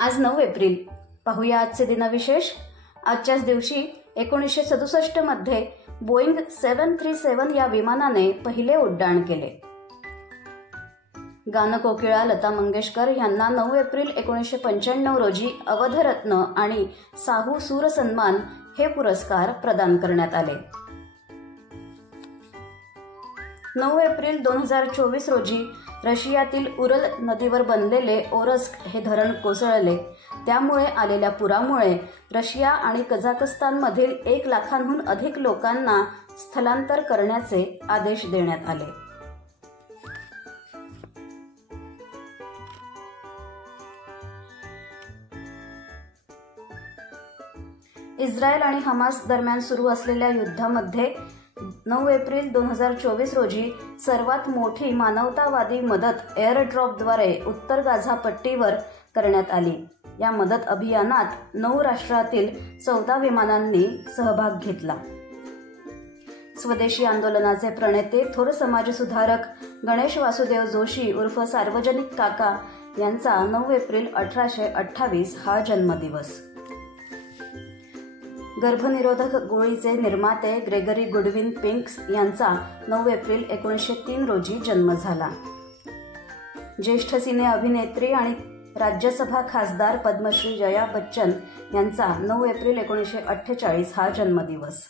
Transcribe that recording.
आज 9 एप्रिल. पाहूया आजचे दिनविशेष. आजच्याच दिवशी 1967 मध्ये बोईंग 737 या विमानाने पहिले उड्डाण केले. गानकोकिळा लता मंगेशकर यांना 9 एप्रिल 1995 रोजी अवधरत्न आणि साहू सूर सन्मान हे पुरस्कार प्रदान करण्यात आले. 9 एप्रिल 2024 रोजी रशियातील उरल नदीवर बनलेले ओरस्क हे धरण कोसळले. त्यामुळे आलेल्या पुरामुळे रशिया आणि कझाकस्तानमधील 1 लाखांहून अधिक लोकांना स्थलांतर करण्याचे आदेश देण्यात आले. इस्रायल आणि हमास दरम्यान सुरू असलेल्या युद्धामध्ये 9 एप्रिल 2024 रोजी सर्वात मोठी मानवतावादी मदत एअरड्रॉपद्वारे उत्तर गाझा पट्टीवर करण्यात आली. या मदत अभियानात 9 राष्ट्रातील 14 विमानांनी सहभाग घेतला. स्वदेशी आंदोलनाचे प्रणेते थोर समाजसुधारक गणेश वासुदेव जोशी उर्फ सार्वजनिक काका यांचा 9 एप्रिल 1828 हा जन्मदिवस. गर्भनिरोधक गोळीचे निर्माते ग्रेगरी गुडविन पिंक्स यांचा 9 एप्रिल 1903 रोजी जन्म झाला. ज्येष्ठ सिने अभिनेत्री आणि राज्यसभा खासदार पद्मश्री जया बच्चन यांचा 9 एप्रिल 1948 हा जन्मदिवस.